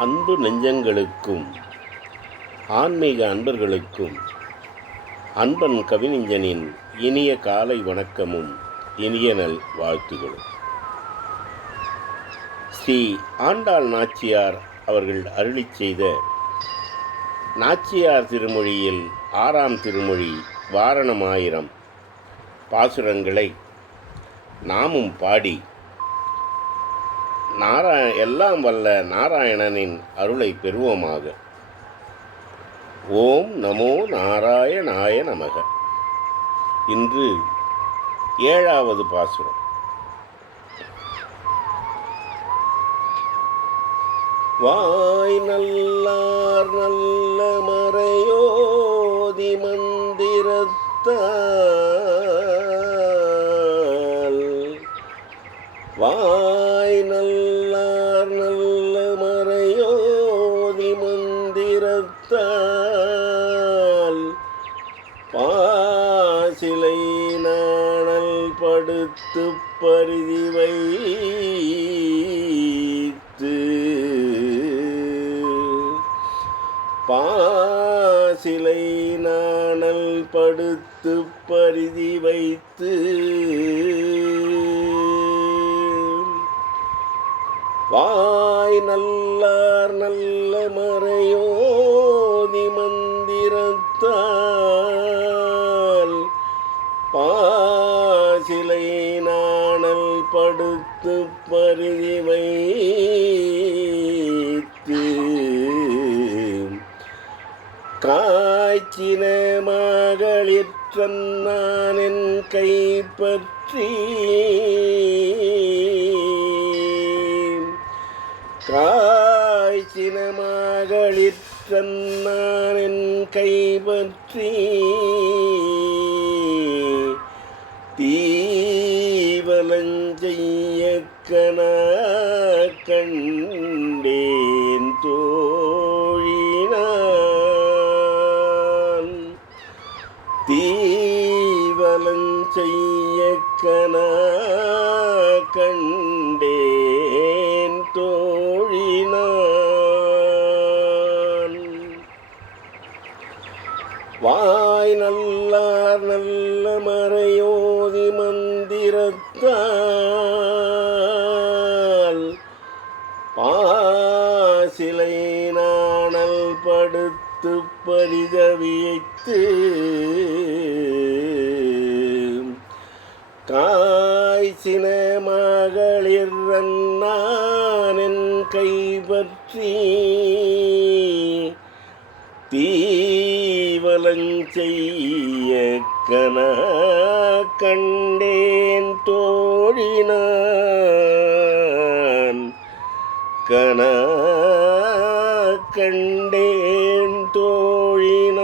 அன்பு நெஞ்சங்களுக்கும் ஆன்மீக அன்பர்களுக்கும் அன்பன் கவிஞனின் இனிய காலை வணக்கமும் இனிய நல் வாழ்த்துகளும். ஸ்ரீ ஆண்டாள் நாச்சியார் அவர்கள் அருளிச் செய்த நாச்சியார் திருமொழியில் ஆறாம் திருமொழி வாரணமாயிரம் பாசுரங்களை நாமும் பாடி நாராய எல்லாம் வல்ல நாராயணனின் அருளை பெறுவோமாக. ஓம் நமோ நாராயணாய நமக. இன்று ஏழாவது பாசுரம். வாய் நல்லார் நல்ல மறையோதி மந்திரத்தால். வாய் நல்ல மந்திரத்தால் பாசிலை நாணல் படுத்து பரிதி வைத்து பாசிலை நாணல் படுத்து பருதி வைத்து வாய் நல்லார் நல்ல மறையோதி மந்திரத்தால் பாசிலை நாணல் படுத்து பருதி வைத்து காய்ச்சின மகளிற்றன் நான் என் கைப்பற்றி காய்ச்சின மகளிற்றன் நான் தீவலஞ்செய்ய கண்டேன் தோழினான். தீவலஞ்செய்ய கண வாய் நல்லார் நல்ல மறையோதி மந்திரத்தால் பாசிலை நாணல் படுத்து பரிதவியைத்து காய்ச்சின மகளிர் நான் என் கைப்பற்றி தீ கன கண்டேன் தோழினான் கன கண்டேன் தோழினான்